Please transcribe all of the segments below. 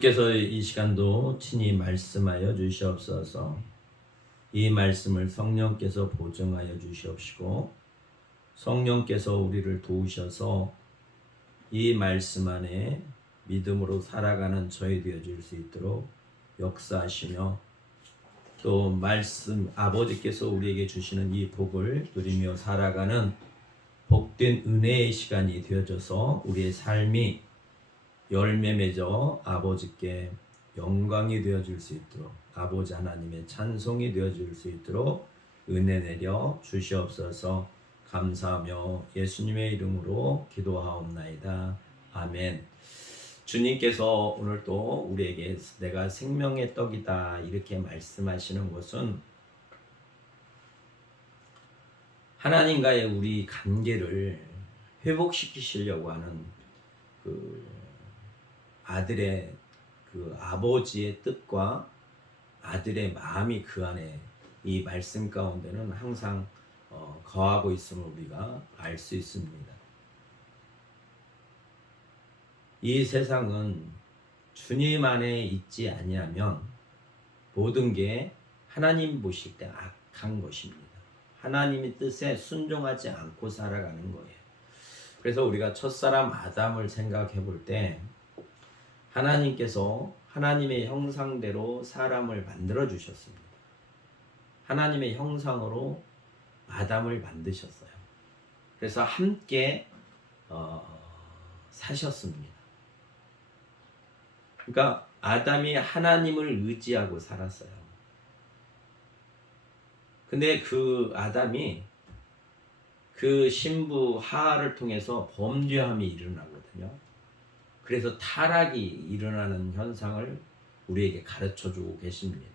께서 이 시간도 친히 말씀하여 주시옵소서. 이 말씀을 성령께서 보증하여 주시옵시고 성령께서 우리를 도우셔서 이 말씀 안에 믿음으로 살아가는 저희 되어질 수 있도록 역사하시며 또 말씀 아버지께서 우리에게 주시는 이 복을 누리며 살아가는 복된 은혜의 시간이 되어져서 우리의 삶이 열매 맺어 아버지께 영광이 되어질 수 있도록 아버지 하나님의 찬송이 되어질 수 있도록 은혜 내려 주시옵소서. 감사하며 예수님의 이름으로 기도하옵나이다. 아멘. 주님께서 오늘 또 우리에게 내가 생명의 떡이다 이렇게 말씀하시는 것은 하나님과의 우리 관계를 회복시키시려고 하는 그 아들의 그 아버지의 뜻과 아들의 마음이 그 안에 이 말씀 가운데는 항상 거하고 있음을 우리가 알 수 있습니다. 이 세상은 주님 안에 있지 아니하면 모든 게 하나님 보실 때 악한 것입니다. 하나님의 뜻에 순종하지 않고 살아가는 거예요. 그래서 우리가 첫사람 아담을 생각해 볼 때 하나님께서 하나님의 형상대로 사람을 만들어 주셨습니다. 하나님의 형상으로 아담을 만드셨어요. 그래서 함께 사셨습니다. 그러니까 아담이 하나님을 의지하고 살았어요. 근데 그 아담이 그 신부 하하를 통해서 범죄함이 일어나거든요. 그래서 타락이 일어나는 현상을 우리에게 가르쳐주고 계십니다.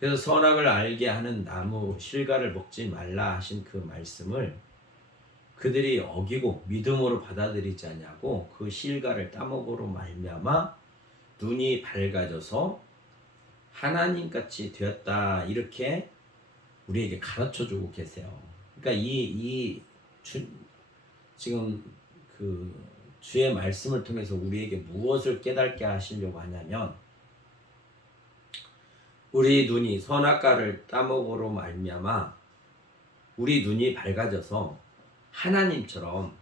그래서 선악을 알게 하는 나무 실과를 먹지 말라 하신 그 말씀을 그들이 어기고 믿음으로 받아들이지 않냐고 그 실과를 따먹으로 말미암아 눈이 밝아져서 하나님같이 되었다 이렇게 우리에게 가르쳐주고 계세요. 그러니까 지금 그 주의 말씀을 통해서 우리에게 무엇을 깨닫게 하시려고 하냐면 우리 눈이 선악과를 따먹으로 말미암아 우리 눈이 밝아져서 하나님처럼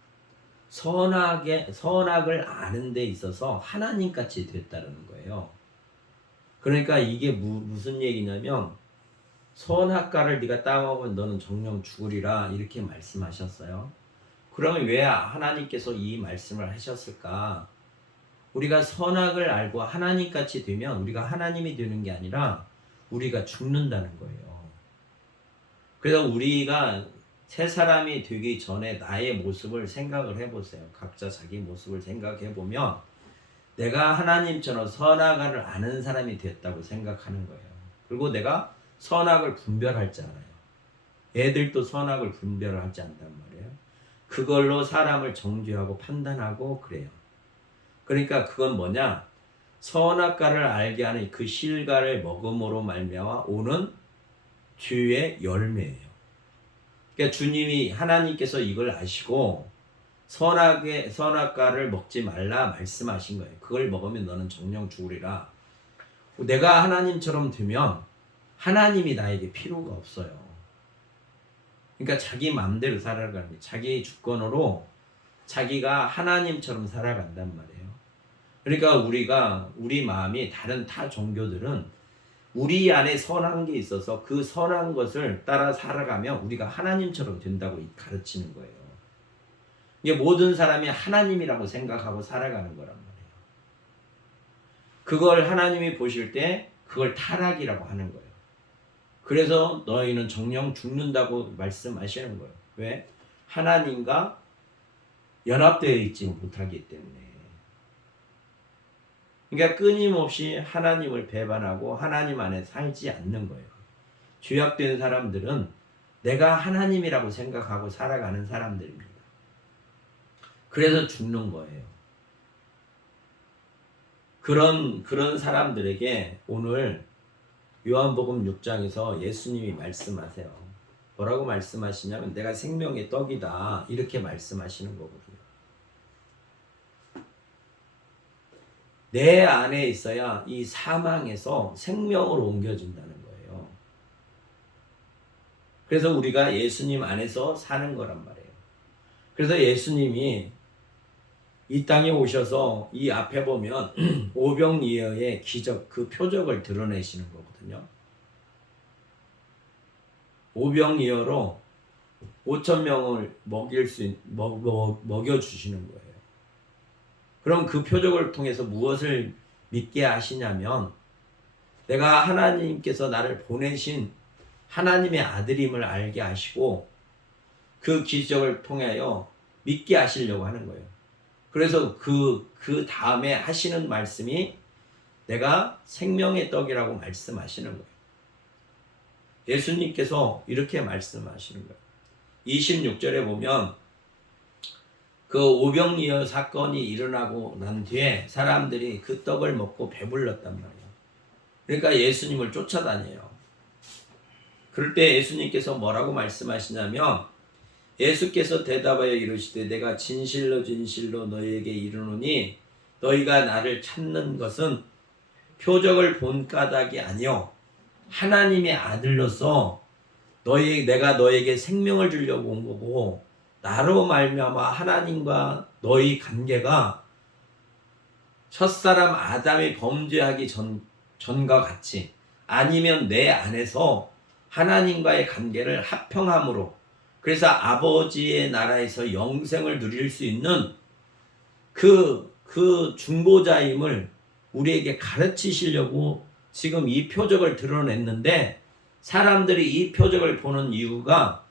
선악을 아는 데 있어서 하나님같이 됐다는 거예요. 그러니까 이게 무슨 얘기냐면 선악과를 네가 따먹으면 너는 정령 죽으리라 이렇게 말씀하셨어요. 그러면 왜 하나님께서 이 말씀을 하셨을까? 우리가 선악을 알고 하나님같이 되면 우리가 하나님이 되는 게 아니라 우리가 죽는다는 거예요. 그래서 우리가 새 사람이 되기 전에 나의 모습을 생각을 해보세요. 각자 자기 모습을 생각해 보면 내가 하나님처럼 선악을 아는 사람이 됐다고 생각하는 거예요. 그리고 내가 선악을 분별할 줄 알아요. 애들도 선악을 분별하지 않단 말이에요. 그걸로 사람을 정죄하고 판단하고 그래요. 그러니까 그건 뭐냐? 선악과를 알게 하는 그 실과를 먹음으로 말미암아 오는 죄의 열매예요. 그러니까 주님이 하나님께서 이걸 아시고 선악과를 먹지 말라 말씀하신 거예요. 그걸 먹으면 너는 정령 죽으리라. 내가 하나님처럼 되면 하나님이 나에게 필요가 없어요. 그러니까 자기 마음대로 살아가는 거예요. 자기 주권으로 자기가 하나님처럼 살아간단 말이에요. 그러니까 우리 마음이 다른 타 종교들은 우리 안에 선한 게 있어서 그 선한 것을 따라 살아가면 우리가 하나님처럼 된다고 가르치는 거예요. 이게 모든 사람이 하나님이라고 생각하고 살아가는 거란 말이에요. 그걸 하나님이 보실 때 그걸 타락이라고 하는 거예요. 그래서 너희는 정령 죽는다고 말씀하시는 거예요. 왜? 하나님과 연합되어 있지 못하기 때문에. 그러니까 끊임없이 하나님을 배반하고 하나님 안에 살지 않는 거예요. 죄악된 사람들은 내가 하나님이라고 생각하고 살아가는 사람들입니다. 그래서 죽는 거예요. 그런 사람들에게 오늘 요한복음 6장에서 예수님이 말씀하세요. 뭐라고 말씀하시냐면 내가 생명의 떡이다 이렇게 말씀하시는 거거든요. 내 안에 있어야 이 사망에서 생명으로 옮겨진다는 거예요. 그래서 우리가 예수님 안에서 사는 거란 말이에요. 그래서 예수님이 이 땅에 오셔서 이 앞에 보면 오병이어의 기적, 그 표적을 드러내시는 거거든요. 오병이어로 5천 명을 먹여주시는 거예요. 그럼 그 표적을 통해서 무엇을 믿게 하시냐면, 내가 하나님께서 나를 보내신 하나님의 아들임을 알게 하시고 그 기적을 통하여 믿게 하시려고 하는 거예요. 그래서 그 다음에 하시는 말씀이 내가 생명의 떡이라고 말씀하시는 거예요. 예수님께서 이렇게 말씀하시는 거예요. 26절에 보면 그 오병이어 사건이 일어나고 난 뒤에 사람들이 그 떡을 먹고 배불렀단 말이에요. 그러니까 예수님을 쫓아다녀요. 그럴 때 예수님께서 뭐라고 말씀하시냐면, 예수께서 대답하여 이르시되 내가 진실로 진실로 너희에게 이르노니 너희가 나를 찾는 것은 표적을 본 까닭이 아니요 하나님의 아들로서 내가 너에게 생명을 주려고 온 거고, 나로 말미암아 하나님과 너희 관계가 첫사람 아담이 범죄하기 전과 같이, 아니면 내 안에서 하나님과의 관계를 합평함으로, 그래서 아버지의 나라에서 영생을 누릴 수 있는 그 중보자임을 우리에게 가르치시려고 지금 이 표적을 드러냈는데, 사람들이 이 표적을 보는 이유가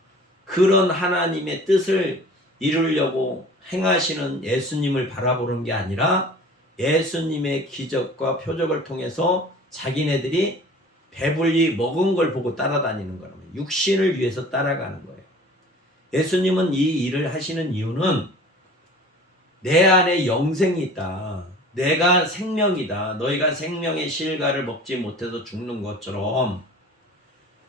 그런 하나님의 뜻을 이루려고 행하시는 예수님을 바라보는 게 아니라 예수님의 기적과 표적을 통해서 자기네들이 배불리 먹은 걸 보고 따라다니는 거라면, 육신을 위해서 따라가는 거예요. 예수님은 이 일을 하시는 이유는 내 안에 영생이 있다, 내가 생명이다, 너희가 생명의 실과를 먹지 못해서 죽는 것처럼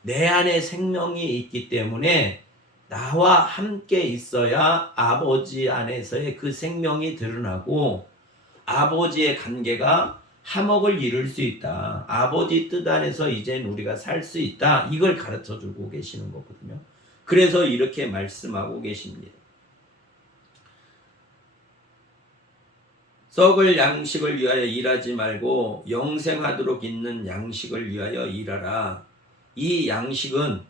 내 안에 생명이 있기 때문에 나와 함께 있어야 아버지 안에서의 그 생명이 드러나고 아버지의 관계가 화목을 이룰 수 있다, 아버지 뜻 안에서 이젠 우리가 살 수 있다, 이걸 가르쳐 주고 계시는 거거든요. 그래서 이렇게 말씀하고 계십니다. 썩을 양식을 위하여 일하지 말고 영생하도록 있는 양식을 위하여 일하라. 이 양식은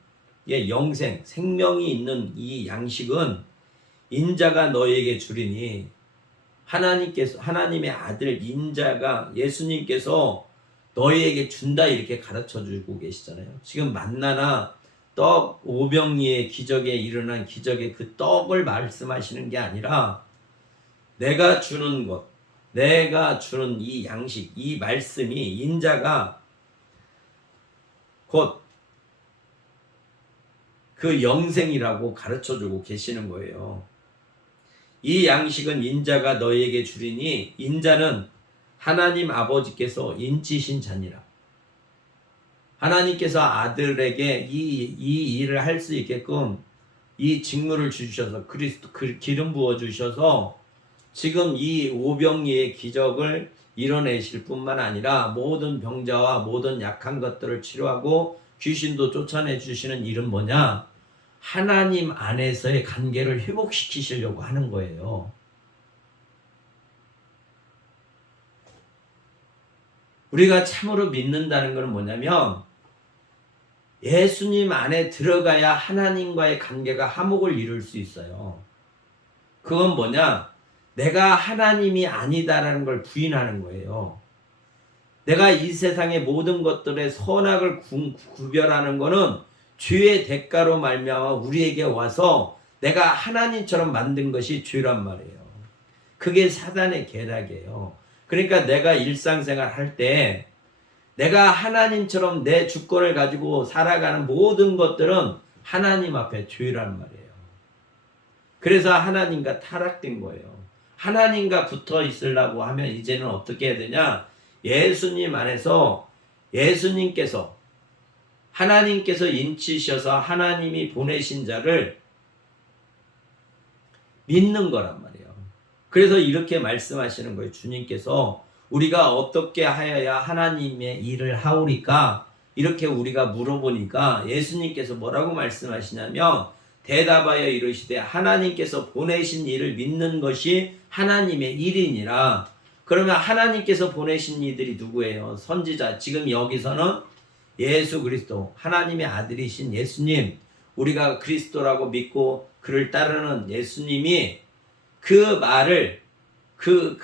영생, 생명이 있는 이 양식은 인자가 너에게 주리니, 하나님의 아들 인자가 예수님께서 너희에게 준다, 이렇게 가르쳐 주고 계시잖아요. 지금 만나나 떡 오병이의 기적에 일어난 기적의 그 떡을 말씀하시는 게 아니라 내가 주는 것, 내가 주는 이 양식, 이 말씀이 인자가 곧 그 영생이라고 가르쳐 주고 계시는 거예요. 이 양식은 인자가 너희에게 주리니, 인자는 하나님 아버지께서 인치신 자니라. 하나님께서 아들에게 이 일을 할 수 있게끔 이 직무를 주셔서 그리스도 기름 부어 주셔서 지금 이 오병이의 기적을 이뤄내실 뿐만 아니라 모든 병자와 모든 약한 것들을 치료하고 귀신도 쫓아내 주시는 일은 뭐냐? 하나님 안에서의 관계를 회복시키시려고 하는 거예요. 우리가 참으로 믿는다는 것은 뭐냐면, 예수님 안에 들어가야 하나님과의 관계가 화목을 이룰 수 있어요. 그건 뭐냐? 내가 하나님이 아니다라는 걸 부인하는 거예요. 내가 이 세상의 모든 것들의 선악을 구별하는 거는 죄의 대가로 말미암아 우리에게 와서 내가 하나님처럼 만든 것이 죄란 말이에요. 그게 사단의 계략이에요. 그러니까 내가 일상생활 할 때 내가 하나님처럼 내 주권을 가지고 살아가는 모든 것들은 하나님 앞에 죄란 말이에요. 그래서 하나님과 타락된 거예요. 하나님과 붙어 있으려고 하면 이제는 어떻게 해야 되냐? 예수님 안에서 하나님께서 인치셔서 하나님이 보내신 자를 믿는 거란 말이에요. 그래서 이렇게 말씀하시는 거예요. 주님께서 우리가 어떻게 하여야 하나님의 일을 하오리까? 이렇게 우리가 물어보니까 예수님께서 뭐라고 말씀하시냐면 대답하여 이르시되 하나님께서 보내신 일을 믿는 것이 하나님의 일이니라. 그러면 하나님께서 보내신 이들이 누구예요? 선지자. 지금 여기서는 예수 그리스도, 하나님의 아들이신 예수님, 우리가 그리스도라고 믿고 그를 따르는 예수님이 그 말을 그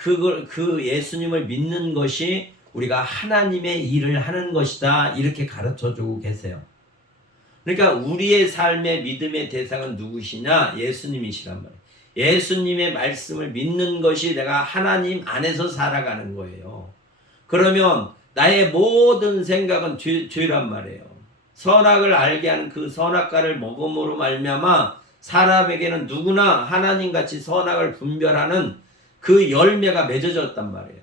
예수님을 믿는 것이 우리가 하나님의 일을 하는 것이다. 이렇게 가르쳐 주고 계세요. 그러니까 우리의 삶의 믿음의 대상은 누구시냐? 예수님이시란 말이에요. 예수님의 말씀을 믿는 것이 내가 하나님 안에서 살아가는 거예요. 그러면 나의 모든 생각은 죄란 말이에요. 선악을 알게 하는 그 선악과를 먹음으로 말미암아 사람에게는 누구나 하나님같이 선악을 분별하는 그 열매가 맺어졌단 말이에요.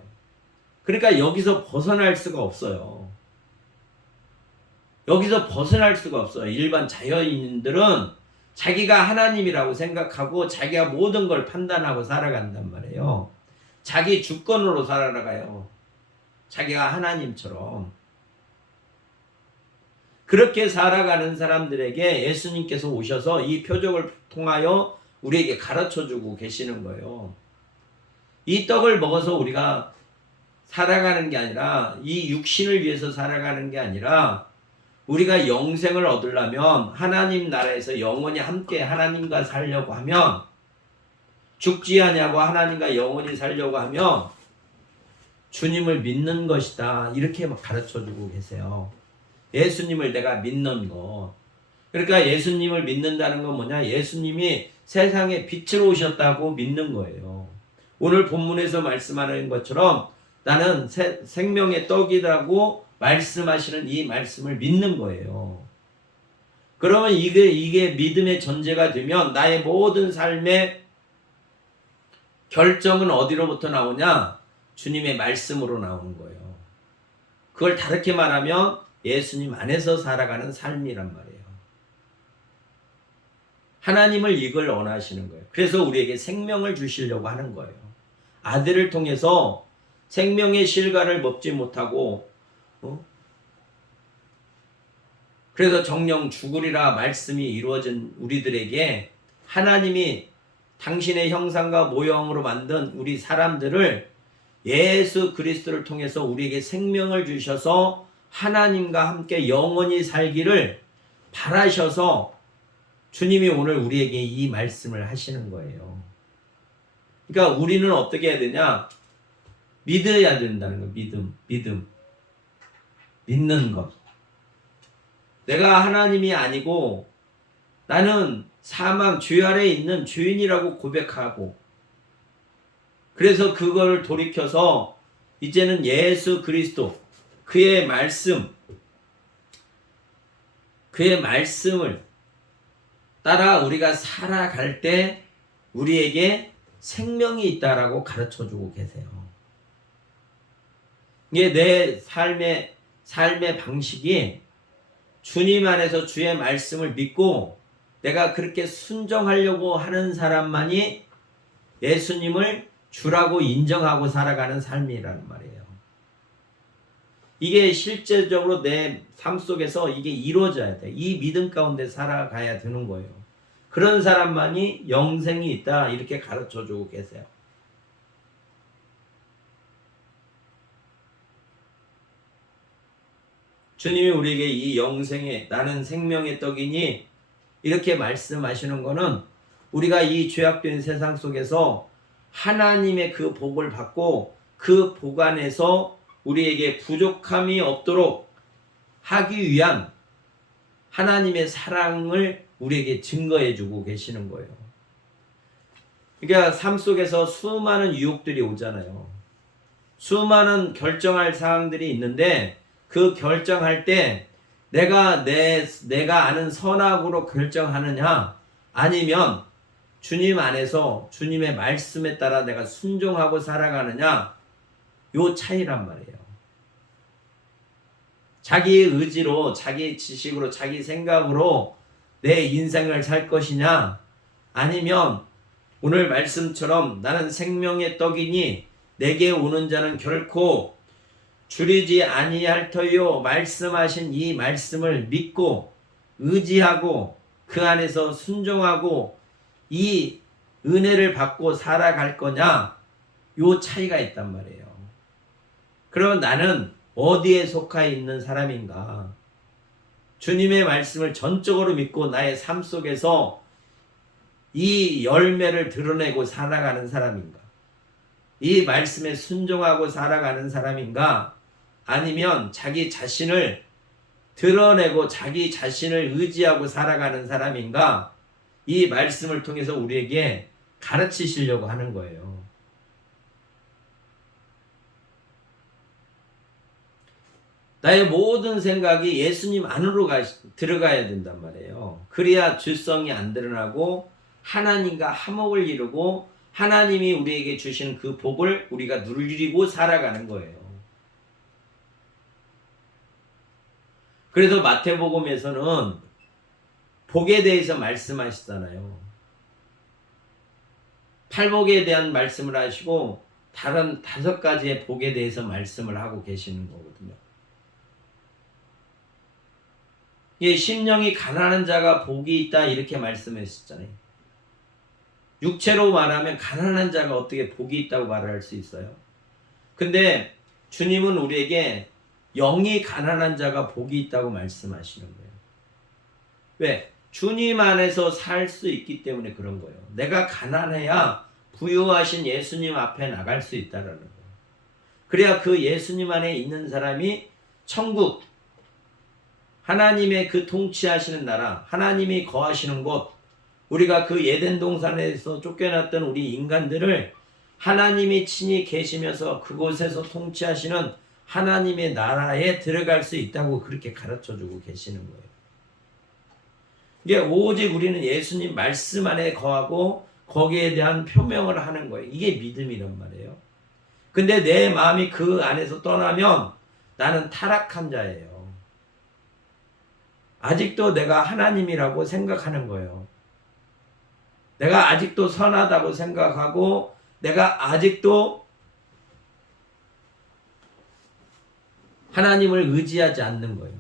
그러니까 여기서 벗어날 수가 없어요. 여기서 벗어날 수가 없어요. 일반 자연인들은 자기가 하나님이라고 생각하고 자기가 모든 걸 판단하고 살아간단 말이에요. 자기 주권으로 살아가요. 자기가 하나님처럼. 그렇게 살아가는 사람들에게 예수님께서 오셔서 이 표적을 통하여 우리에게 가르쳐주고 계시는 거예요. 이 떡을 먹어서 우리가 살아가는 게 아니라, 이 육신을 위해서 살아가는 게 아니라, 우리가 영생을 얻으려면 하나님 나라에서 영원히 함께 하나님과 살려고 하면, 죽지 아니하고 하나님과 영원히 살려고 하면 주님을 믿는 것이다. 이렇게 막 가르쳐주고 계세요. 예수님을 내가 믿는 것. 그러니까 예수님을 믿는다는 건 뭐냐? 예수님이 세상에 빛으로 오셨다고 믿는 거예요. 오늘 본문에서 말씀하는 것처럼 나는 생명의 떡이라고 말씀하시는 이 말씀을 믿는 거예요. 그러면 이게 믿음의 전제가 되면 나의 모든 삶의 결정은 어디로부터 나오냐? 주님의 말씀으로 나오는 거예요. 그걸 다르게 말하면 예수님 안에서 살아가는 삶이란 말이에요. 하나님을 이걸 원하시는 거예요. 그래서 우리에게 생명을 주시려고 하는 거예요. 아들을 통해서 생명의 실과를 먹지 못하고 그래서 정령 죽으리라 말씀이 이루어진 우리들에게 하나님이 당신의 형상과 모형으로 만든 우리 사람들을 예수 그리스도를 통해서 우리에게 생명을 주셔서 하나님과 함께 영원히 살기를 바라셔서 주님이 오늘 우리에게 이 말씀을 하시는 거예요. 그러니까 우리는 어떻게 해야 되냐? 믿어야 된다는 거예요. 믿는 것. 내가 하나님이 아니고 나는 사망, 죄 아래에 있는 죄인이라고 고백하고, 그래서 그걸 돌이켜서 이제는 예수 그리스도, 그의 말씀을 따라 우리가 살아갈 때 우리에게 생명이 있다라고 가르쳐주고 계세요. 이게 내 삶의 방식이 주님 안에서 주의 말씀을 믿고 내가 그렇게 순종하려고 하는 사람만이 예수님을 주라고 인정하고 살아가는 삶이라는 말이에요. 이게 실제적으로 내 삶 속에서 이게 이루어져야 돼. 이 믿음 가운데 살아가야 되는 거예요. 그런 사람만이 영생이 있다. 이렇게 가르쳐주고 계세요. 주님이 우리에게 이 영생의, 나는 생명의 떡이니 이렇게 말씀하시는 거는 우리가 이 죄악된 세상 속에서 하나님의 그 복을 받고 그 복 안에서 우리에게 부족함이 없도록 하기 위한 하나님의 사랑을 우리에게 증거해 주고 계시는 거예요. 그러니까 삶 속에서 수많은 유혹들이 오잖아요. 수많은 결정할 사항들이 있는데 그 결정할 때 내가 아는 선악으로 결정하느냐, 아니면 주님 안에서 주님의 말씀에 따라 내가 순종하고 살아가느냐, 요 차이란 말이에요. 자기 의지로, 자기 지식으로, 자기 생각으로 내 인생을 살 것이냐, 아니면 오늘 말씀처럼 나는 생명의 떡이니 내게 오는 자는 결코 줄이지 아니할 터요. 말씀하신 이 말씀을 믿고 의지하고 그 안에서 순종하고 이 은혜를 받고 살아갈 거냐, 요 차이가 있단 말이에요. 그러면 나는 어디에 속해 있는 사람인가? 주님의 말씀을 전적으로 믿고 나의 삶 속에서 이 열매를 드러내고 살아가는 사람인가? 이 말씀에 순종하고 살아가는 사람인가? 아니면 자기 자신을 드러내고 자기 자신을 의지하고 살아가는 사람인가? 이 말씀을 통해서 우리에게 가르치시려고 하는 거예요. 나의 모든 생각이 예수님 안으로 들어가야 된단 말이에요. 그래야 죄성이 안 드러나고 하나님과 화목을 이루고 하나님이 우리에게 주시는 그 복을 우리가 누리고 살아가는 거예요. 그래서 마태복음에서는 복에 대해서 말씀하시잖아요. 팔복에 대한 말씀을 하시고 다른 5가지의 복에 대해서 말씀을 하고 계시는 거거든요. 심령이 가난한 자가 복이 있다 이렇게 말씀하셨잖아요. 육체로 말하면 가난한 자가 어떻게 복이 있다고 말할 수 있어요? 근데 주님은 우리에게 영이 가난한 자가 복이 있다고 말씀하시는 거예요. 왜? 주님 안에서 살 수 있기 때문에 그런 거예요. 내가 가난해야 부유하신 예수님 앞에 나갈 수 있다라는 거예요. 그래야 그 예수님 안에 있는 사람이 천국, 하나님의 그 통치하시는 나라, 하나님이 거하시는 곳, 우리가 그 에덴 동산에서 쫓겨났던 우리 인간들을 하나님이 친히 계시면서 그곳에서 통치하시는 하나님의 나라에 들어갈 수 있다고 그렇게 가르쳐주고 계시는 거예요. 이게 오직 우리는 예수님 말씀 안에 거하고 거기에 대한 표명을 하는 거예요. 이게 믿음이란 말이에요. 근데 내 마음이 그 안에서 떠나면 나는 타락한 자예요. 아직도 내가 하나님이라고 생각하는 거예요. 내가 아직도 선하다고 생각하고 내가 아직도 하나님을 의지하지 않는 거예요.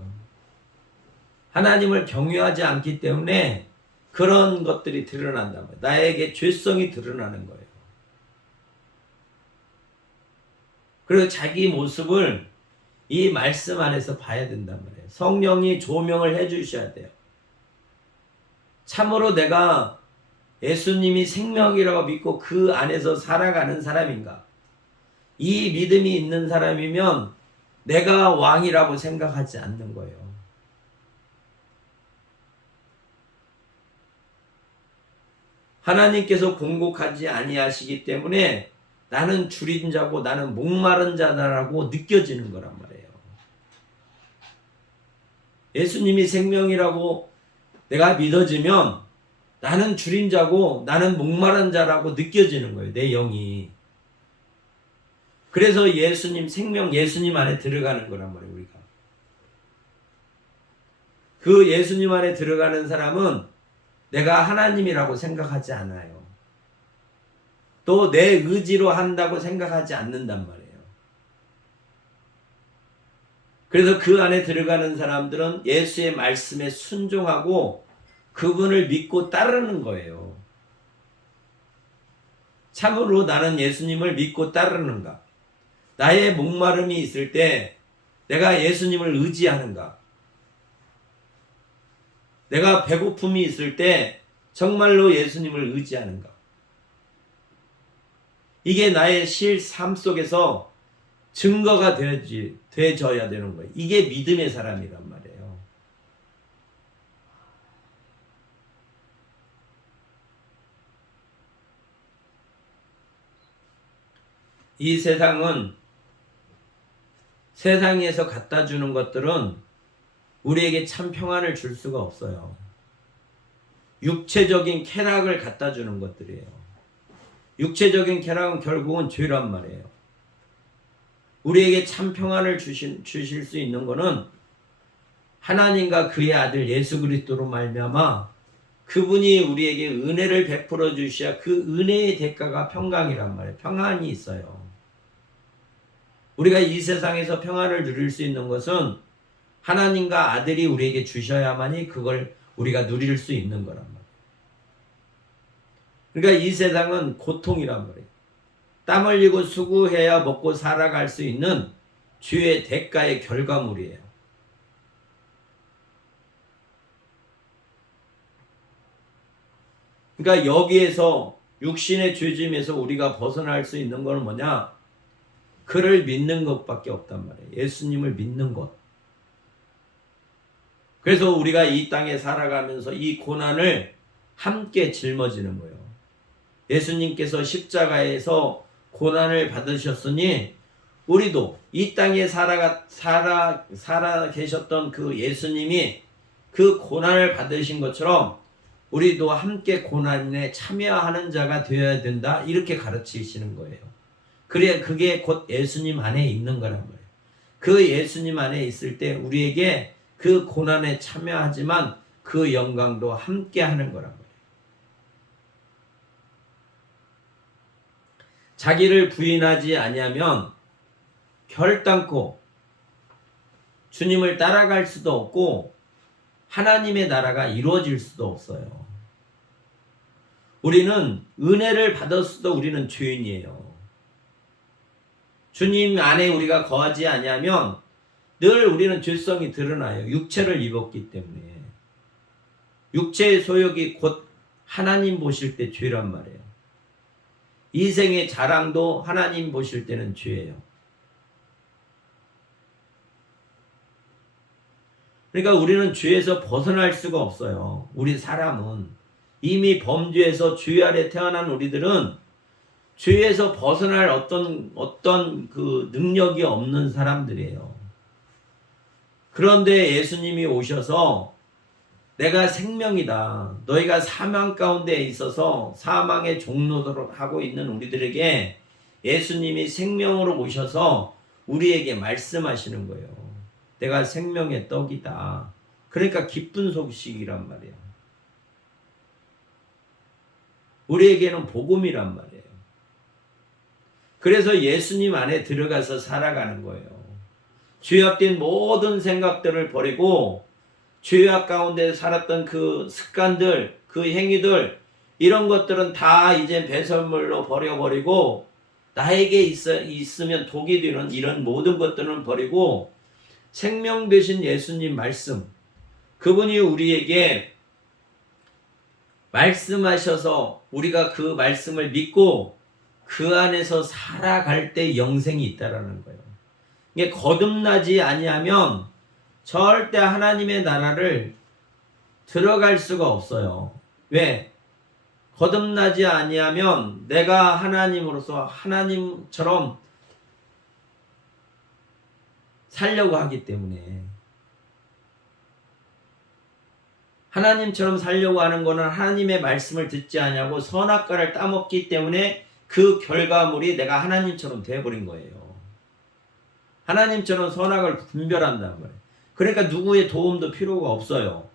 하나님을 경외하지 않기 때문에 그런 것들이 드러난단 말이에요. 나에게 죄성이 드러나는 거예요. 그리고 자기 모습을 이 말씀 안에서 봐야 된단 말이에요. 성령이 조명을 해 주셔야 돼요. 참으로 내가 예수님이 생명이라고 믿고 그 안에서 살아가는 사람인가? 이 믿음이 있는 사람이면 내가 왕이라고 생각하지 않는 거예요. 하나님께서 공곡하지 아니하시기 때문에 나는 줄인 자고 나는 목마른 자다라고 느껴지는 거란 말이에요. 예수님이 생명이라고 내가 믿어지면 나는 줄인 자고 나는 목마른 자라고 느껴지는 거예요. 내 영이. 그래서 예수님 생명 예수님 안에 들어가는 거란 말이에요. 우리가. 그 예수님 안에 들어가는 사람은 내가 하나님이라고 생각하지 않아요. 또 내 의지로 한다고 생각하지 않는단 말이에요. 그래서 그 안에 들어가는 사람들은 예수의 말씀에 순종하고 그분을 믿고 따르는 거예요. 참으로 나는 예수님을 믿고 따르는가? 나의 목마름이 있을 때 내가 예수님을 의지하는가? 내가 배고픔이 있을 때 정말로 예수님을 의지하는가? 이게 나의 삶 속에서 증거가 되어져야 되는 거예요. 이게 믿음의 사람이란 말이에요. 이 세상에서 갖다 주는 것들은 우리에게 참 평안을 줄 수가 없어요. 육체적인 쾌락을 갖다 주는 것들이에요. 육체적인 쾌락은 결국은 죄란 말이에요. 우리에게 참 평안을 주실 수 있는 것은 하나님과 그의 아들 예수 그리스도로 말미암아 그분이 우리에게 은혜를 베풀어 주셔야 그 은혜의 대가가 평강이란 말이에요. 평안이 있어요. 우리가 이 세상에서 평안을 누릴 수 있는 것은 하나님과 아들이 우리에게 주셔야만이 그걸 우리가 누릴 수 있는 거란 말이에요. 그러니까 이 세상은 고통이란 말이에요. 땀 흘리고 수고해야 먹고 살아갈 수 있는 죄의 대가의 결과물이에요. 그러니까 여기에서 육신의 죄짐에서 우리가 벗어날 수 있는 건 뭐냐? 그를 믿는 것밖에 없단 말이에요. 예수님을 믿는 것. 그래서 우리가 이 땅에 살아가면서 이 고난을 함께 жил머지는 거예요. 예수님께서 십자가에서 고난을 받으셨으니 우리도 이 땅에 살아 계셨던 그 예수님이 그 고난을 받으신 것처럼 우리도 함께 고난에 참여하는 자가 되어야 된다. 이렇게 가르치시는 거예요. 그래, 그게 곧 예수님 안에 있는 거란 말이에요. 그 예수님 안에 있을 때 우리에게 그 고난에 참여하지만 그 영광도 함께 하는 거란 말이에요. 자기를 부인하지 아니하면 결단코 주님을 따라갈 수도 없고 하나님의 나라가 이루어질 수도 없어요. 우리는 은혜를 받았어도 우리는 죄인이에요. 주님 안에 우리가 거하지 아니하면 늘 우리는 죄성이 드러나요. 육체를 입었기 때문에. 육체의 소욕이 곧 하나님 보실 때 죄란 말이에요. 이생의 자랑도 하나님 보실 때는 죄예요. 그러니까 우리는 죄에서 벗어날 수가 없어요. 우리 사람은 이미 범죄에서 죄 아래 태어난 우리들은 죄에서 벗어날 어떤 그 능력이 없는 사람들이에요. 그런데 예수님이 오셔서 내가 생명이다. 너희가 사망 가운데 있어서 사망의 종노릇을 하고 있는 우리들에게 예수님이 생명으로 오셔서 우리에게 말씀하시는 거예요. 내가 생명의 떡이다. 그러니까 기쁜 소식이란 말이에요. 우리에게는 복음이란 말이에요. 그래서 예수님 안에 들어가서 살아가는 거예요. 죄악된 모든 생각들을 버리고 죄악 가운데 살았던 그 습관들, 그 행위들, 이런 것들은 다 이제 배설물로 버려버리고 나에게 있으면 독이 되는 이런 모든 것들은 버리고 생명 되신 예수님 말씀, 그분이 우리에게 말씀하셔서 우리가 그 말씀을 믿고 그 안에서 살아갈 때 영생이 있다라는 거예요. 이게 거듭나지 아니하면 절대 하나님의 나라를 들어갈 수가 없어요. 왜? 거듭나지 아니하면 내가 하나님으로서 하나님처럼 살려고 하기 때문에, 하나님처럼 살려고 하는 것은 하나님의 말씀을 듣지 아니하고 선악과를 따먹기 때문에 그 결과물이 내가 하나님처럼 되어버린 거예요. 하나님처럼 선악을 분별한단 말이에요. 그러니까 누구의 도움도 필요가 없어요.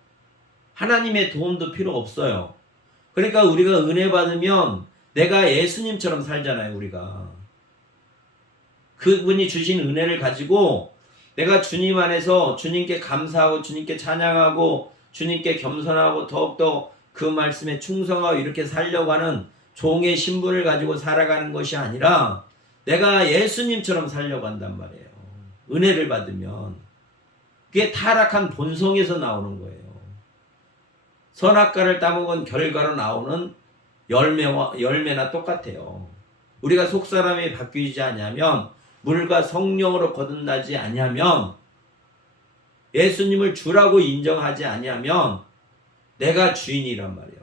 하나님의 도움도 필요 없어요. 그러니까 우리가 은혜 받으면 내가 예수님처럼 살잖아요. 우리가 그분이 주신 은혜를 가지고 내가 주님 안에서 주님께 감사하고 주님께 찬양하고 주님께 겸손하고 더욱더 그 말씀에 충성하고 이렇게 살려고 하는 종의 신분을 가지고 살아가는 것이 아니라 내가 예수님처럼 살려고 한단 말이에요. 은혜를 받으면 그게 타락한 본성에서 나오는 거예요. 선악과를 따먹은 결과로 나오는 열매나 똑같아요. 우리가 속사람이 바뀌지 아니하면, 물과 성령으로 거듭나지 아니하면, 예수님을 주라고 인정하지 아니하면 내가 주인이란 말이에요.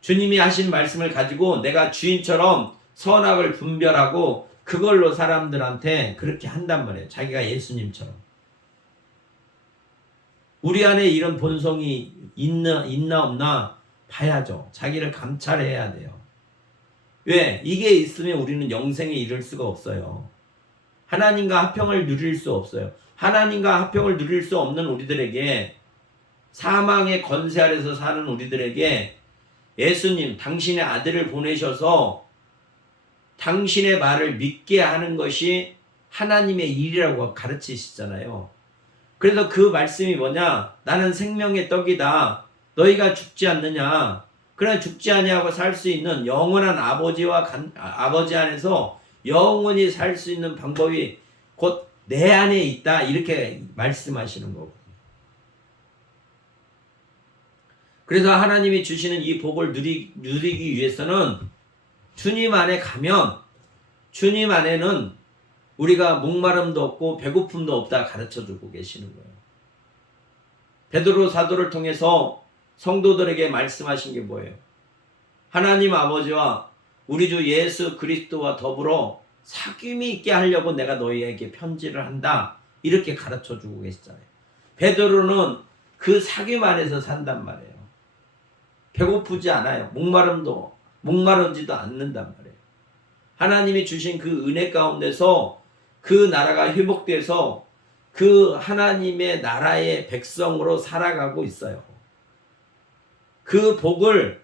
주님이 하신 말씀을 가지고 내가 주인처럼 선악을 분별하고 그걸로 사람들한테 그렇게 한단 말이에요. 자기가 예수님처럼. 우리 안에 이런 본성이 있나 없나 봐야죠. 자기를 감찰해야 돼요. 왜? 이게 있으면 우리는 영생에 이를 수가 없어요. 하나님과 화평을 누릴 수 없어요. 하나님과 화평을 누릴 수 없는 우리들에게, 사망의 권세 아래서 사는 우리들에게 예수님, 당신의 아들을 보내셔서 당신의 말을 믿게 하는 것이 하나님의 일이라고 가르치시잖아요. 그래서 그 말씀이 뭐냐? 나는 생명의 떡이다. 너희가 죽지 않느냐? 그러나 죽지 아니하고 살 수 있는 영원한 아버지 안에서 영원히 살 수 있는 방법이 곧 내 안에 있다. 이렇게 말씀하시는 거고. 그래서 하나님이 주시는 이 복을 누리기 위해서는 주님 안에 가면 주님 안에는 우리가 목마름도 없고 배고픔도 없다 가르쳐주고 계시는 거예요. 베드로 사도를 통해서 성도들에게 말씀하신 게 뭐예요? 하나님 아버지와 우리 주 예수 그리스도와 더불어 사귐이 있게 하려고 내가 너희에게 편지를 한다. 이렇게 가르쳐주고 계시잖아요. 베드로는 그 사귐 안에서 산단 말이에요. 배고프지 않아요. 목마르지도 않는단 말이에요. 하나님이 주신 그 은혜 가운데서 그 나라가 회복돼서 그 하나님의 나라의 백성으로 살아가고 있어요. 그 복을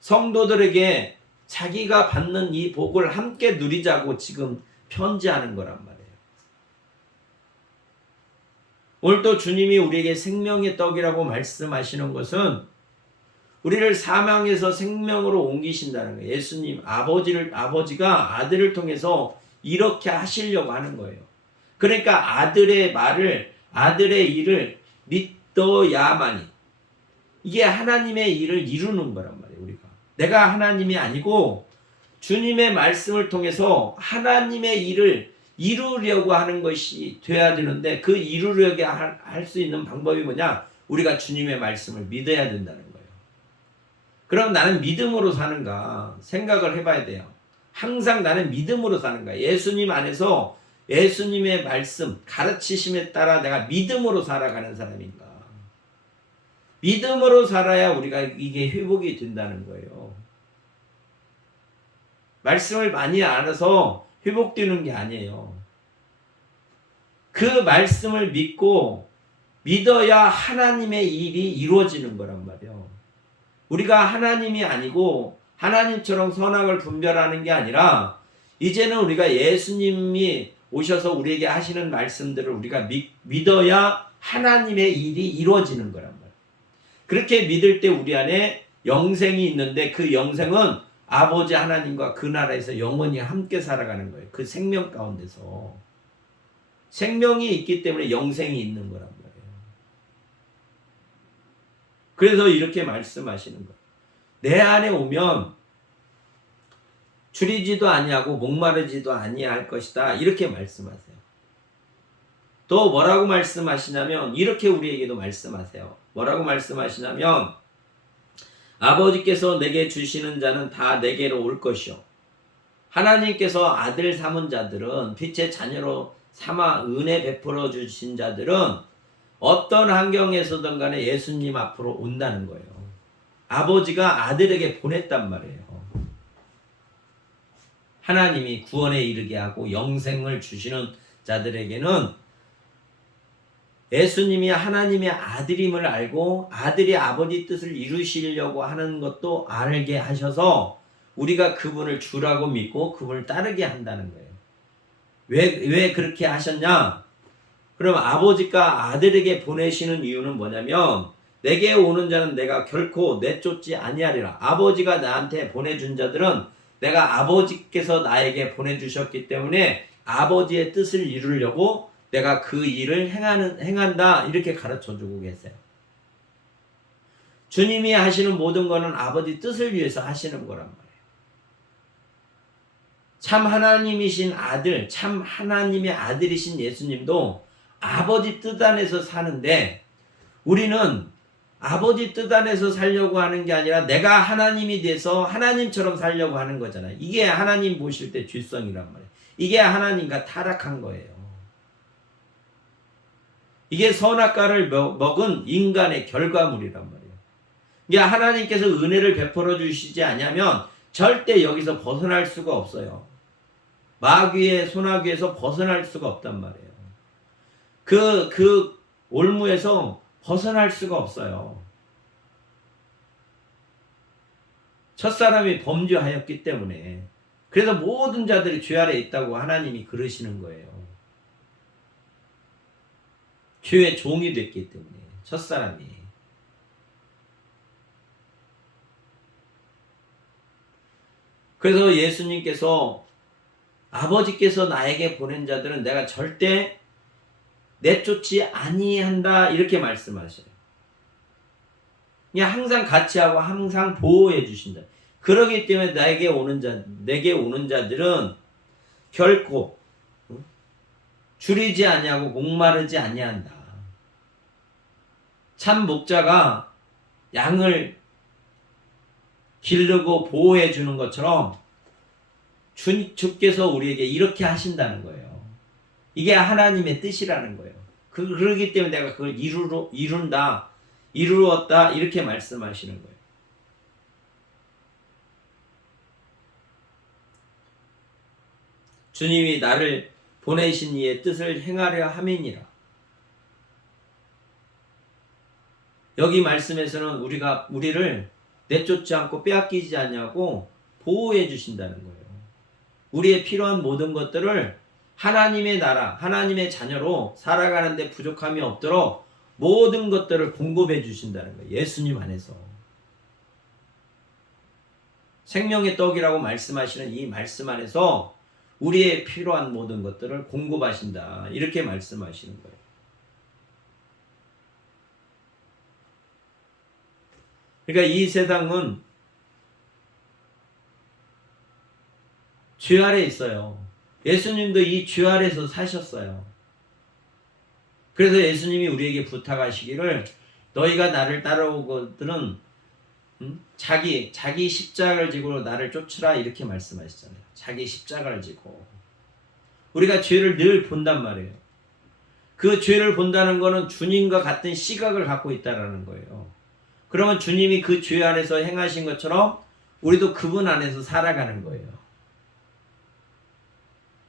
성도들에게 자기가 받는 이 복을 함께 누리자고 지금 편지하는 거란 말이에요. 오늘 또 주님이 우리에게 생명의 떡이라고 말씀하시는 것은 우리를 사망에서 생명으로 옮기신다는 거예요. 예수님 아버지가 아들을 통해서 이렇게 하시려고 하는 거예요. 그러니까 아들의 일을 믿어야만이, 이게 하나님의 일을 이루는 거란 말이에요. 우리가 내가 하나님이 아니고 주님의 말씀을 통해서 하나님의 일을 이루려고 하는 것이 돼야 되는데, 그 이루려게 할 수 있는 방법이 뭐냐? 우리가 주님의 말씀을 믿어야 된다는 거예요. 그럼 나는 믿음으로 사는가 생각을 해봐야 돼요. 항상 나는 믿음으로 사는가? 예수님 안에서 예수님의 말씀 가르치심에 따라 내가 믿음으로 살아가는 사람인가? 믿음으로 살아야 우리가 이게 회복이 된다는 거예요. 말씀을 많이 알아서 회복되는 게 아니에요. 그 말씀을 믿어야 하나님의 일이 이루어지는 거란 말이에요. 우리가 하나님이 아니고 하나님처럼 선악을 분별하는 게 아니라 이제는 우리가 예수님이 오셔서 우리에게 하시는 말씀들을 우리가 믿어야 하나님의 일이 이루어지는 거란 말이에요. 그렇게 믿을 때 우리 안에 영생이 있는데, 그 영생은 아버지 하나님과 그 나라에서 영원히 함께 살아가는 거예요. 그 생명 가운데서 생명이 있기 때문에 영생이 있는 거란 말이에요. 그래서 이렇게 말씀하시는 거예요. 내 안에 오면 줄이지도 아니하고 목마르지도 아니할 것이다. 이렇게 말씀하세요. 또 뭐라고 말씀하시냐면 이렇게 우리에게도 말씀하세요. 뭐라고 말씀하시냐면 아버지께서 내게 주시는 자는 다 내게로 올 것이요. 하나님께서 아들 삼은 자들은, 빛의 자녀로 삼아 은혜 베풀어 주신 자들은 어떤 환경에서든 간에 예수님 앞으로 온다는 거예요. 아버지가 아들에게 보냈단 말이에요. 하나님이 구원에 이르게 하고 영생을 주시는 자들에게는 예수님이 하나님의 아들임을 알고 아들이 아버지 뜻을 이루시려고 하는 것도 알게 하셔서 우리가 그분을 주라고 믿고 그분을 따르게 한다는 거예요. 왜 그렇게 하셨냐? 그럼 아버지가 아들에게 보내시는 이유는 뭐냐면, 내게 오는 자는 내가 결코 내쫓지 아니하리라. 아버지가 나한테 보내준 자들은 내가 아버지께서 나에게 보내주셨기 때문에 아버지의 뜻을 이루려고 내가 그 일을 행한다. 이렇게 가르쳐주고 계세요. 주님이 하시는 모든 것은 아버지 뜻을 위해서 하시는 거란 말이에요. 참 하나님이신 아들, 참 하나님의 아들이신 예수님도 아버지 뜻 안에서 사는데, 우리는 아버지 뜻 안에서 살려고 하는 게 아니라 내가 하나님이 돼서 하나님처럼 살려고 하는 거잖아요. 이게 하나님 보실 때 죄성이란 말이에요. 이게 하나님과 타락한 거예요. 이게 선악과를 먹은 인간의 결과물이란 말이에요. 이게 하나님께서 은혜를 베풀어 주시지 않으면 절대 여기서 벗어날 수가 없어요. 마귀의 손아귀에서 벗어날 수가 없단 말이에요. 그 올무에서 벗어날 수가 없어요. 첫사람이 범죄하였기 때문에 그래서 모든 자들이 죄 아래 있다고 하나님이 그러시는 거예요. 죄의 종이 됐기 때문에 첫사람이. 그래서 예수님께서 아버지께서 나에게 보낸 자들은 내가 절대 내쫓지 아니한다 이렇게 말씀하셔요. 그냥 항상 같이 하고 항상 보호해 주신다. 그러기 때문에 내게 오는 자들은 결코 줄이지 아니하고 목마르지 아니한다. 참 목자가 양을 기르고 보호해 주는 것처럼 주께서 우리에게 이렇게 하신다는 거예요. 이게 하나님의 뜻이라는 거예요. 그러기 때문에 내가 그걸 이루었다 이렇게 말씀하시는 거예요. 주님이 나를 보내신 이의 뜻을 행하려 함이니라. 여기 말씀에서는 우리를 내쫓지 않고 빼앗기지 않냐고 보호해 주신다는 거예요. 우리의 필요한 모든 것들을 하나님의 나라, 하나님의 자녀로 살아가는데 부족함이 없도록 모든 것들을 공급해 주신다는 거예요. 예수님 안에서. 생명의 떡이라고 말씀하시는 이 말씀 안에서 우리의 필요한 모든 것들을 공급하신다. 이렇게 말씀하시는 거예요. 그러니까 이 세상은 죄 아래 있어요. 예수님도 이 죄 아래서 사셨어요. 그래서 예수님이 우리에게 부탁하시기를 너희가 나를 따라오거든 자기 십자가를 지고 나를 쫓으라 이렇게 말씀하시잖아요. 자기 십자가를 지고. 우리가 죄를 늘 본단 말이에요. 그 죄를 본다는 것은 주님과 같은 시각을 갖고 있다는 거예요. 그러면 주님이 그 죄 안에서 행하신 것처럼 우리도 그분 안에서 살아가는 거예요.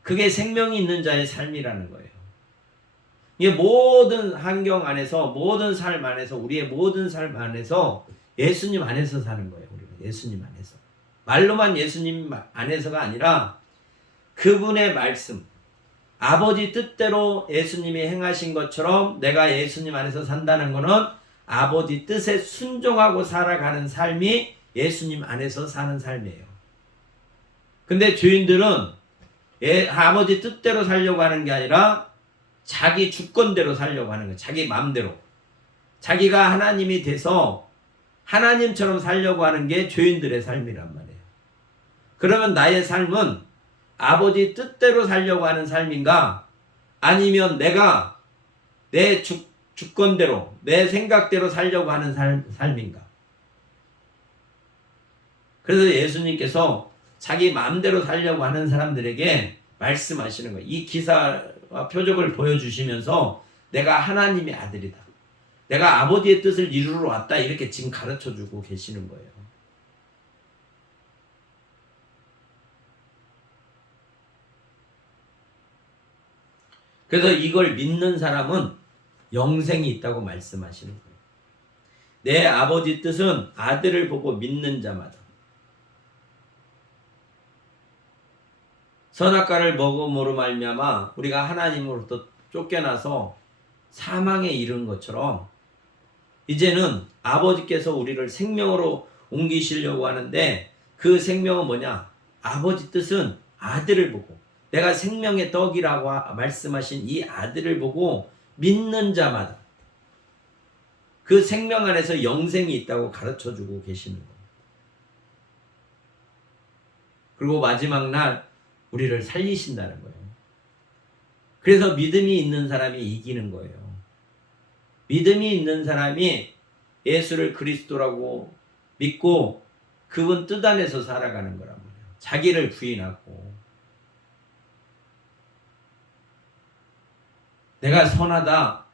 그게 생명이 있는 자의 삶이라는 거예요. 이게 모든 환경 안에서, 모든 삶 안에서, 우리의 모든 삶 안에서 예수님 안에서 사는 거예요. 우리가 예수님 안에서. 말로만 예수님 안에서가 아니라 그분의 말씀, 아버지 뜻대로 예수님이 행하신 것처럼 내가 예수님 안에서 산다는 것은 아버지 뜻에 순종하고 살아가는 삶이 예수님 안에서 사는 삶이에요. 근데 죄인들은 아버지 뜻대로 살려고 하는 게 아니라 자기 주권대로 살려고 하는 거예요. 자기 마음대로. 자기가 하나님이 돼서 하나님처럼 살려고 하는 게 죄인들의 삶이란 말이에요. 그러면 나의 삶은 아버지 뜻대로 살려고 하는 삶인가? 아니면 내가 내 주권대로, 내 생각대로 살려고 하는 삶인가? 그래서 예수님께서 자기 마음대로 살려고 하는 사람들에게 말씀하시는 거예요. 이 기사와 표적을 보여주시면서 내가 하나님의 아들이다. 내가 아버지의 뜻을 이루러 왔다. 이렇게 지금 가르쳐주고 계시는 거예요. 그래서 이걸 믿는 사람은 영생이 있다고 말씀하시는 거예요. 내 아버지 뜻은 아들을 보고 믿는 자마다. 선악과를 먹음으로 말미암아 우리가 하나님으로부터 쫓겨나서 사망에 이른 것처럼 이제는 아버지께서 우리를 생명으로 옮기시려고 하는데 그 생명은 뭐냐? 아버지 뜻은 아들을 보고 내가 생명의 떡이라고 말씀하신 이 아들을 보고 믿는 자마다 그 생명 안에서 영생이 있다고 가르쳐주고 계시는 겁니다. 그리고 마지막 날 우리를 살리신다는 거예요. 그래서 믿음이 있는 사람이 이기는 거예요. 믿음이 있는 사람이 예수를 그리스도라고 믿고 그분 뜻 안에서 살아가는 거란 말이에요. 자기를 부인하고 내가 선하다,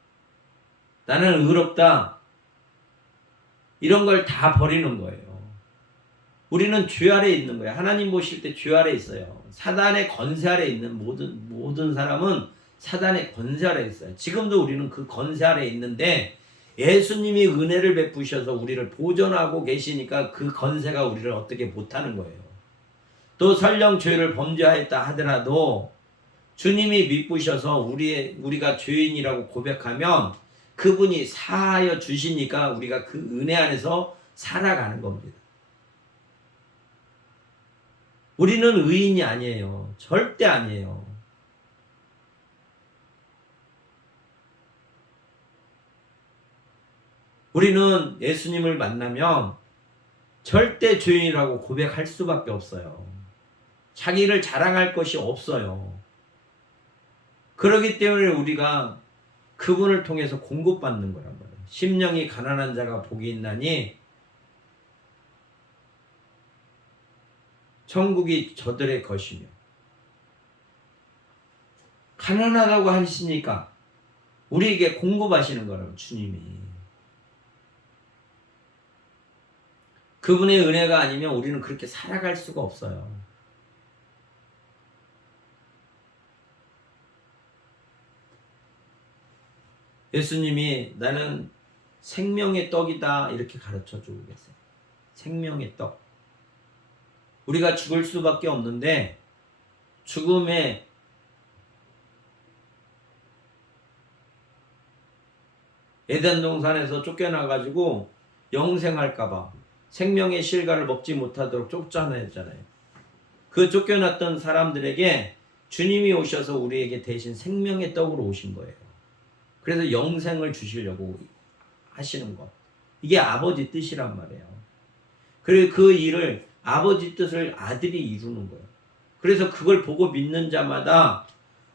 나는 의롭다 이런 걸 다 버리는 거예요. 우리는 죄 아래 있는 거예요. 하나님 보실 때 죄 아래 있어요. 사단의 권세 아래 있는 모든 사람은 사단의 권세 아래 있어요. 지금도 우리는 그 권세 아래 있는데 예수님이 은혜를 베푸셔서 우리를 보존하고 계시니까 그 권세가 우리를 어떻게 못하는 거예요. 또 설령 죄를 범죄하였다 하더라도 주님이 미쁘셔서 우리가 죄인이라고 고백하면 그분이 사하여 주시니까 우리가 그 은혜 안에서 살아가는 겁니다. 우리는 의인이 아니에요. 절대 아니에요. 우리는 예수님을 만나면 절대 죄인이라고 고백할 수밖에 없어요. 자기를 자랑할 것이 없어요. 그렇기 때문에 우리가 그분을 통해서 공급받는 거란 말이에요. 심령이 가난한 자가 복이 있나니 천국이 저들의 것이며. 가난하다고 하시니까 우리에게 공급하시는 거라고 주님이. 그분의 은혜가 아니면 우리는 그렇게 살아갈 수가 없어요. 예수님이 나는 생명의 떡이다 이렇게 가르쳐주고 계세요. 생명의 떡. 우리가 죽을 수밖에 없는데 죽음에 에덴 동산에서 쫓겨나가지고 영생할까봐 생명의 실과를 먹지 못하도록 쫓아냈잖아요. 그 쫓겨났던 사람들에게 주님이 오셔서 우리에게 대신 생명의 떡으로 오신 거예요. 그래서 영생을 주시려고 하시는 것. 이게 아버지 뜻이란 말이에요. 그리고 그 일을 아버지 뜻을 아들이 이루는 거예요. 그래서 그걸 보고 믿는 자마다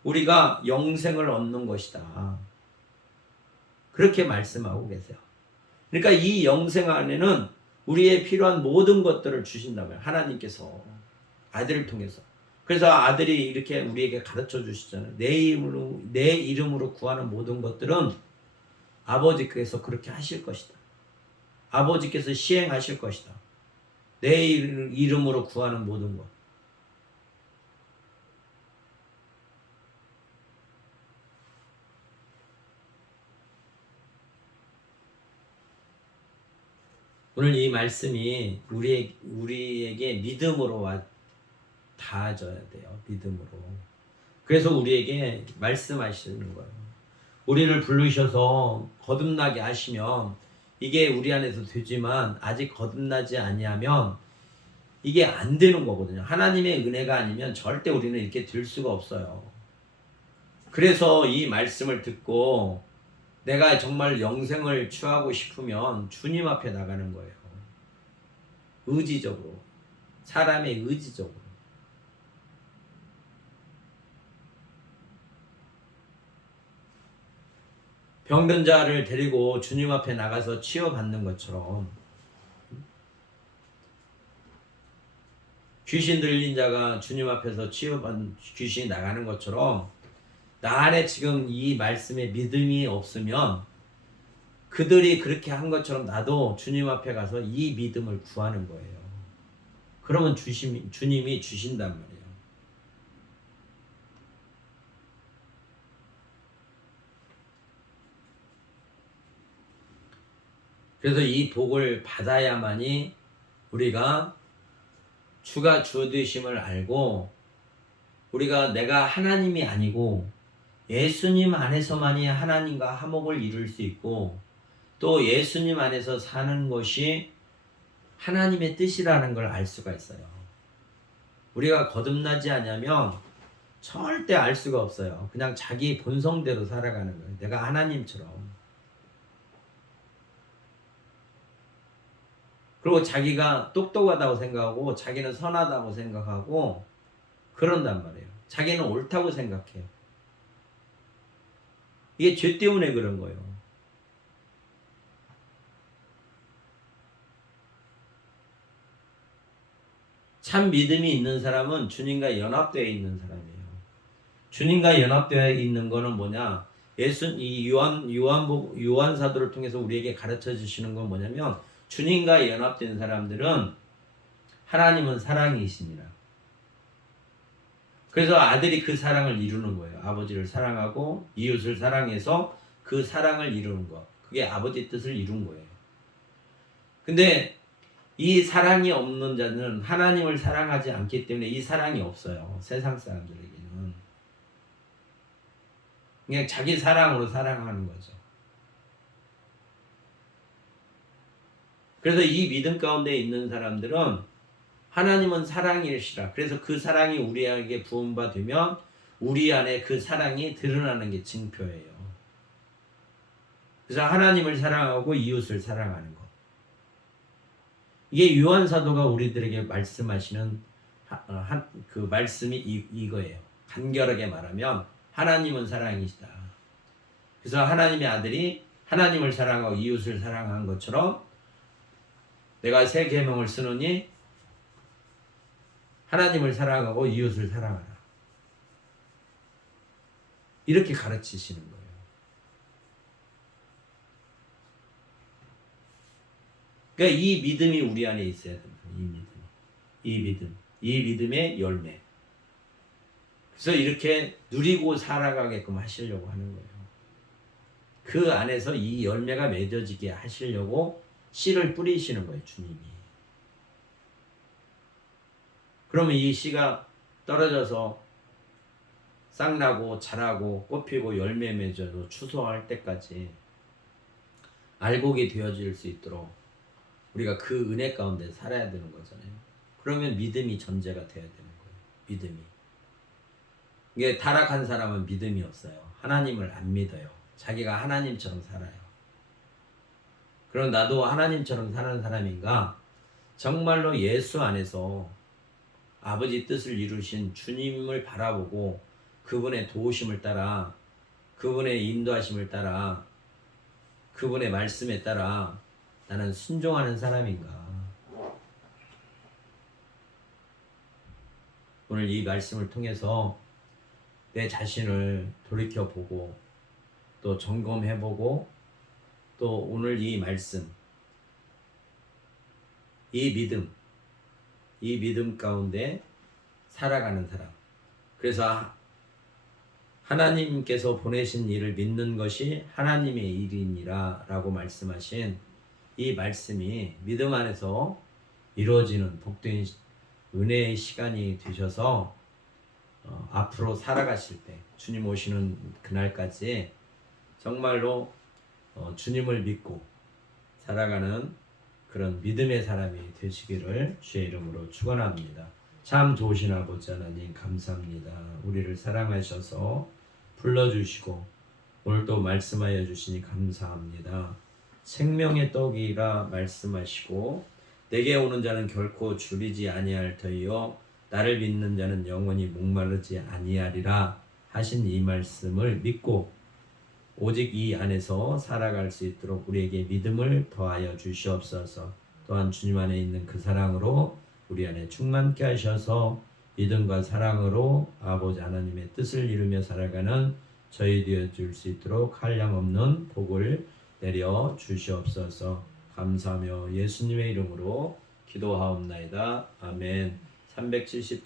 우리가 영생을 얻는 것이다. 그렇게 말씀하고 계세요. 그러니까 이 영생 안에는 우리의 필요한 모든 것들을 주신다면 하나님께서 아들을 통해서. 그래서 아들이 이렇게 우리에게 가르쳐 주시잖아요. 내 이름으로 구하는 모든 것들은 아버지께서 그렇게 하실 것이다. 아버지께서 시행하실 것이다. 내 이름으로 구하는 모든 것. 오늘 이 말씀이 우리에게 믿음으로 닿아져야 돼요. 믿음으로. 그래서 우리에게 말씀하시는 거예요. 우리를 부르셔서 거듭나게 하시면 이게 우리 안에서 되지만 아직 거듭나지 아니하면 이게 안 되는 거거든요. 하나님의 은혜가 아니면 절대 우리는 이렇게 될 수가 없어요. 그래서 이 말씀을 듣고 내가 정말 영생을 취하고 싶으면 주님 앞에 나가는 거예요. 의지적으로. 사람의 의지적으로. 병든 자를 데리고 주님 앞에 나가서 치유받는 것처럼 귀신 들린 자가 주님 앞에서 치유받는 귀신이 나가는 것처럼 나 안에 지금 이 말씀에 믿음이 없으면 그들이 그렇게 한 것처럼 나도 주님 앞에 가서 이 믿음을 구하는 거예요. 그러면 주님이 주신단 말이에요. 그래서 이 복을 받아야만이 우리가 주가 주 되심을 알고 우리가 내가 하나님이 아니고 예수님 안에서만이 하나님과 화목을 이룰 수 있고 또 예수님 안에서 사는 것이 하나님의 뜻이라는 걸 알 수가 있어요. 우리가 거듭나지 않으면 절대 알 수가 없어요. 그냥 자기 본성대로 살아가는 거예요. 내가 하나님처럼. 그리고 자기가 똑똑하다고 생각하고 자기는 선하다고 생각하고 그런단 말이에요. 자기는 옳다고 생각해요. 이게 죄 때문에 그런 거예요. 참 믿음이 있는 사람은 주님과 연합되어 있는 사람이에요. 주님과 연합되어 있는 거는 뭐냐? 이 요한 사도를 통해서 우리에게 가르쳐 주시는 건 뭐냐면 주님과 연합된 사람들은 하나님은 사랑이시니라. 그래서 아들이 그 사랑을 이루는 거예요. 아버지를 사랑하고 이웃을 사랑해서 그 사랑을 이루는 거. 그게 아버지 뜻을 이룬 거예요. 근데 이 사랑이 없는 자는 하나님을 사랑하지 않기 때문에 이 사랑이 없어요. 세상 사람들에게는. 그냥 자기 사랑으로 사랑하는 거죠. 그래서 이 믿음 가운데 있는 사람들은 하나님은 사랑이시라. 그래서 그 사랑이 우리에게 부음받으면 우리 안에 그 사랑이 드러나는 게 증표예요. 그래서 하나님을 사랑하고 이웃을 사랑하는 것. 이게 요한 사도가 우리들에게 말씀하시는 그 말씀이 이거예요. 간결하게 말하면 하나님은 사랑이시다. 그래서 하나님의 아들이 하나님을 사랑하고 이웃을 사랑한 것처럼 내가 새 계명을 쓰노니 하나님을 사랑하고 이웃을 사랑하라. 이렇게 가르치시는 거예요. 그러니까 이 믿음이 우리 안에 있어야 됩니다. 이 믿음의 열매. 그래서 이렇게 누리고 살아가게끔 하시려고 하는 거예요. 그 안에서 이 열매가 맺어지게 하시려고 씨를 뿌리시는 거예요, 주님이. 그러면 이 씨가 떨어져서 싹나고 자라고 꽃피고 열매 맺어서 추수할 때까지 알곡이 되어질 수 있도록 우리가 그 은혜 가운데 살아야 되는 거잖아요. 그러면 믿음이 전제가 돼야 되는 거예요. 믿음이. 이게 타락한 사람은 믿음이 없어요. 하나님을 안 믿어요. 자기가 하나님처럼 살아요. 그럼 나도 하나님처럼 사는 사람인가? 정말로 예수 안에서 아버지 뜻을 이루신 주님을 바라보고 그분의 도우심을 따라, 그분의 인도하심을 따라, 그분의 말씀에 따라 나는 순종하는 사람인가? 오늘 이 말씀을 통해서 내 자신을 돌이켜보고 또 점검해보고 또 오늘 이 말씀, 이 믿음 가운데 살아가는 사람. 그래서 하나님께서 보내신 일을 믿는 것이 하나님의 일이니라 라고 말씀하신 이 말씀이 믿음 안에서 이루어지는 복된 은혜의 시간이 되셔서 앞으로 살아가실 때 주님 오시는 그날까지 정말로 주님을 믿고 살아가는 그런 믿음의 사람이 되시기를 주의 이름으로 축원합니다. 참 좋으신 아버지 하나님 감사합니다. 우리를 사랑하셔서 불러주시고 오늘 또 말씀하여 주시니 감사합니다. 생명의 떡이라 말씀하시고 내게 오는 자는 결코 줄이지 아니할 터이요 나를 믿는 자는 영원히 목마르지 아니하리라 하신 이 말씀을 믿고 오직 이 안에서 살아갈 수 있도록 우리에게 믿음을 더하여 주시옵소서. 또한 주님 안에 있는 그 사랑으로 우리 안에 충만케 하셔서 믿음과 사랑으로 아버지 하나님의 뜻을 이루며 살아가는 저희 되어 줄 수 있도록 한량없는 복을 내려 주시옵소서. 감사하며 예수님의 이름으로 기도하옵나이다. 아멘. 370